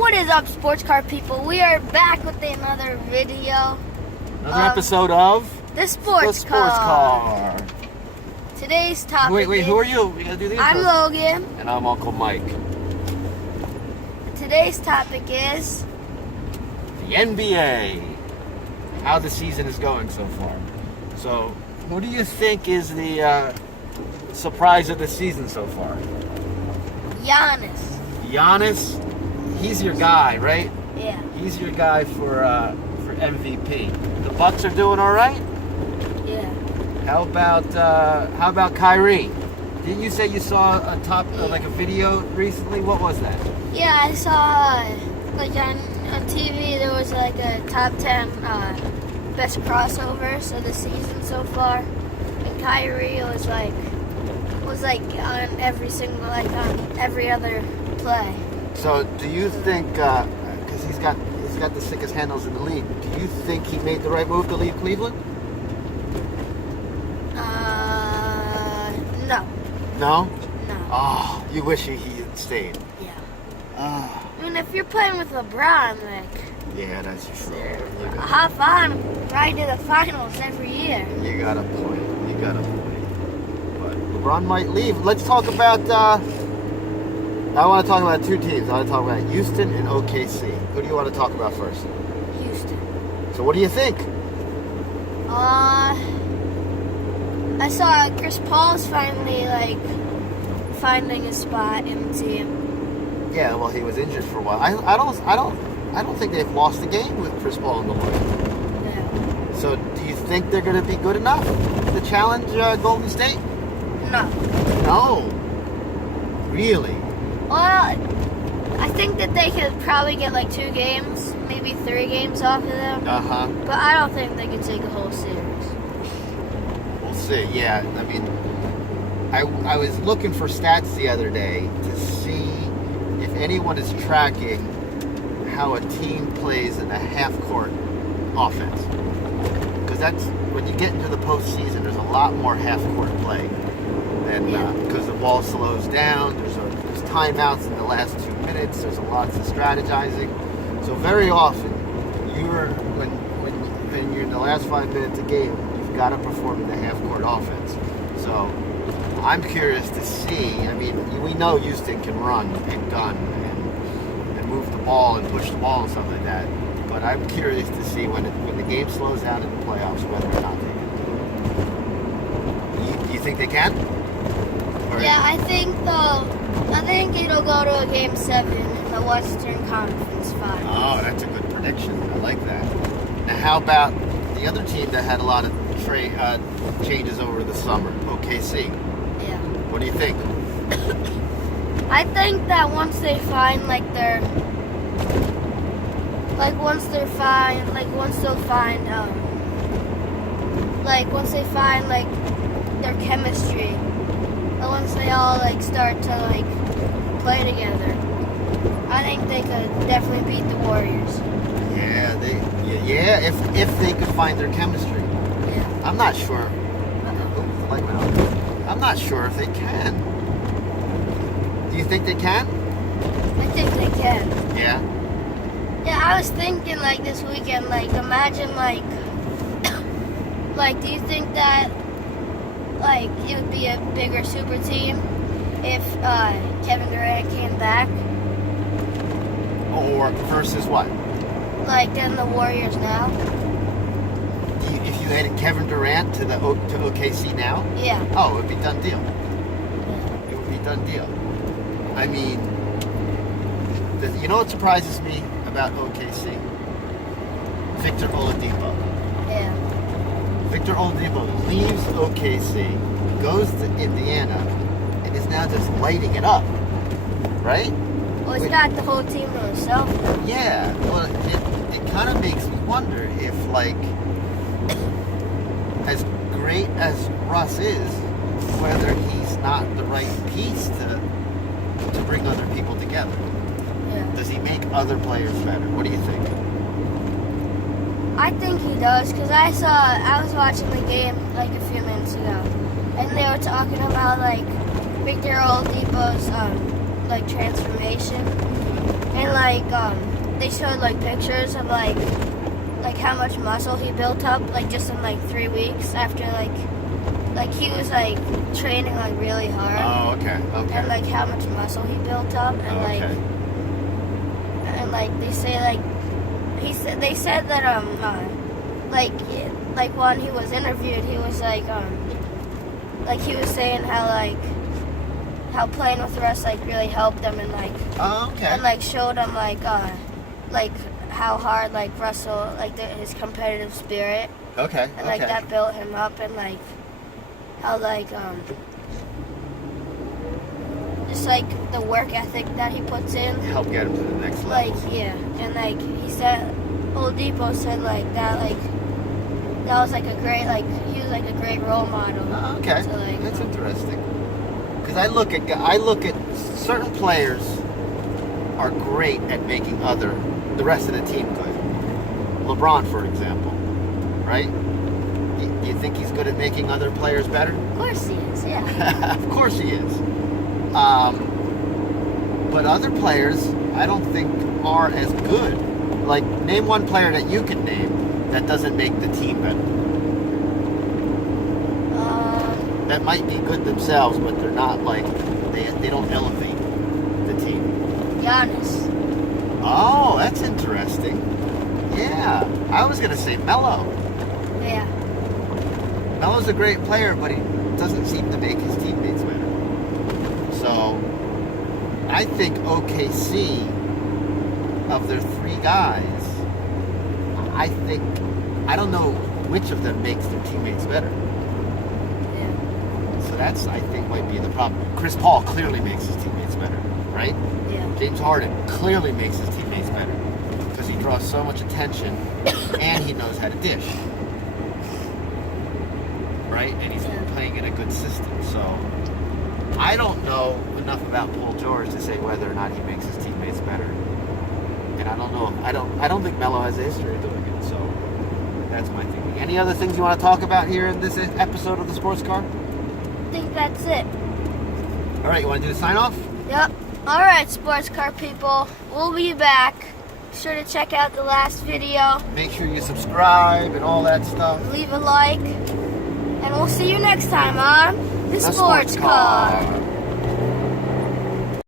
What is up, sports car people? We are back with another video. Another episode of The Sports Car. Today's topic Wait, is, who are you? We gotta do the intro. I'm Logan. And I'm Uncle Mike. Today's topic is The NBA. How the season is going so far. So, who do you think is the surprise of the season so far? Giannis. Giannis? He's your guy, right? Yeah. He's your guy for MVP. The Bucks are doing all right. Yeah. How about Kyrie? Didn't you say you saw a like a video recently? What was that? Yeah, I saw like on TV there was like a top 10 best crossovers of the season so far, and Kyrie was like on every other play. So, do you think, because he's got the sickest handles in the league, do you think he made the right move to leave Cleveland? No. No? No. Oh, you wish he had stayed. Yeah. Oh. I mean, if you're playing with LeBron, like, Yeah, that's true. have fun right to the finals every year. You got a point. But LeBron might leave. Let's talk about, I want to talk about two teams. I want to talk about Houston and OKC. Who do you want to talk about first? Houston. So what do you think? I saw Chris Paul's finally finding a spot in the team. Yeah, well, he was injured for a while. I don't think they've lost a game with Chris Paul in the league. Yeah. So do you think they're going to be good enough to challenge Golden State? No. No. Really? Well, I think that they could probably get like 2 games, maybe 3 games off of them. Uh-huh. But I don't think they could take a whole series. We'll see. Yeah, I mean, I was looking for stats the other day to see if anyone is tracking how a team plays in a half-court offense. Because that's, when you get into the postseason, there's a lot more half-court play. And because the ball slows down, there's timeouts in the last 2 minutes, there's lots of strategizing. So very often, when you're in the last 5 minutes of game, you've got to perform in the half-court offense. So I'm curious to see. I mean, we know Houston can run and gun and move the ball and push the ball and stuff like that. But I'm curious to see when the game slows down in the playoffs, whether or not they can. Do you think they can? Yeah, I think it'll go to a game 7 in the Western Conference Finals. Oh, that's a good prediction. I like that. Now, how about the other team that had a lot of changes over the summer, OKC? Yeah. What do you think? I think that once they find their chemistry, and once they all start to play together, I think they could definitely beat the Warriors. Yeah, if they could find their chemistry. Yeah. I'm not sure. I'm not sure if they can. Do you think they can? I think they can. Yeah. Yeah, I was thinking this weekend, imagine do you think that it would be a bigger super team if Kevin Durant came back? Or versus what? Than the Warriors now? If you added Kevin Durant to OKC now? Yeah. Oh, it would be done deal. Yeah. It would be done deal. I mean, you know what surprises me about OKC? Victor Oladipo. Yeah. Victor Oladipo leaves OKC, goes to Indiana, and is now just lighting it up. Right? Well, he's got the whole team to himself now. Yeah. Well, it kind of makes me wonder if, as great as Russ is, whether he's not the right piece to bring other people together. Yeah. Does he make other players better? What do you think? I think he does, because I was watching the game a few minutes ago, and they were talking about Victor Oladipo's transformation, and like they showed like pictures of like how much muscle he built up like just in like 3 weeks after like he was like training like really hard. Oh, okay. And like how much muscle he built up and like they say like they said that like when he was interviewed he was like he was saying how playing with Russ like really helped them and like and like showed him like how hard like Russell like his competitive spirit and like that built him up and like how like just like the work ethic that he puts in help get him to the next level. Like and like he said, Oladipo said like that was like a great he was like a great role model. Oh, okay, so, like, that's interesting. Because I look at certain players are great at making the rest of the team good. LeBron, for example, right? Do you think he's good at making other players better? Of course he is, yeah. Of course he is. But other players, I don't think are as good. Like, name one player that you can name that doesn't make the team better. That might be good themselves, but they're not like they don't elevate the team. Giannis. Oh, that's interesting. Yeah, I was gonna say Melo. Yeah. Melo's a great player, but he doesn't seem to make his teammates better. So, I think OKC, of their 3 guys, I don't know which of them makes their teammates better. Yeah. So that's, I think, might be the problem. Chris Paul clearly makes his teammates better, right? Yeah. James Harden clearly makes his teammates better because he draws so much attention and he knows how to dish. Right? And he's playing in a good system. So I don't know enough about Paul George to say whether or not he makes his teammates better. And I don't know. I don't think Melo has a history of doing it. So that's my thinking. Any other things you want to talk about here in this episode of the Sports Car? I think that's it. All right, you want to do the sign off? Yep. All right, sports car people. We'll be back. Be sure to check out the last video. Make sure you subscribe and all that stuff. Leave a like. And we'll see you next time on The Sports Car.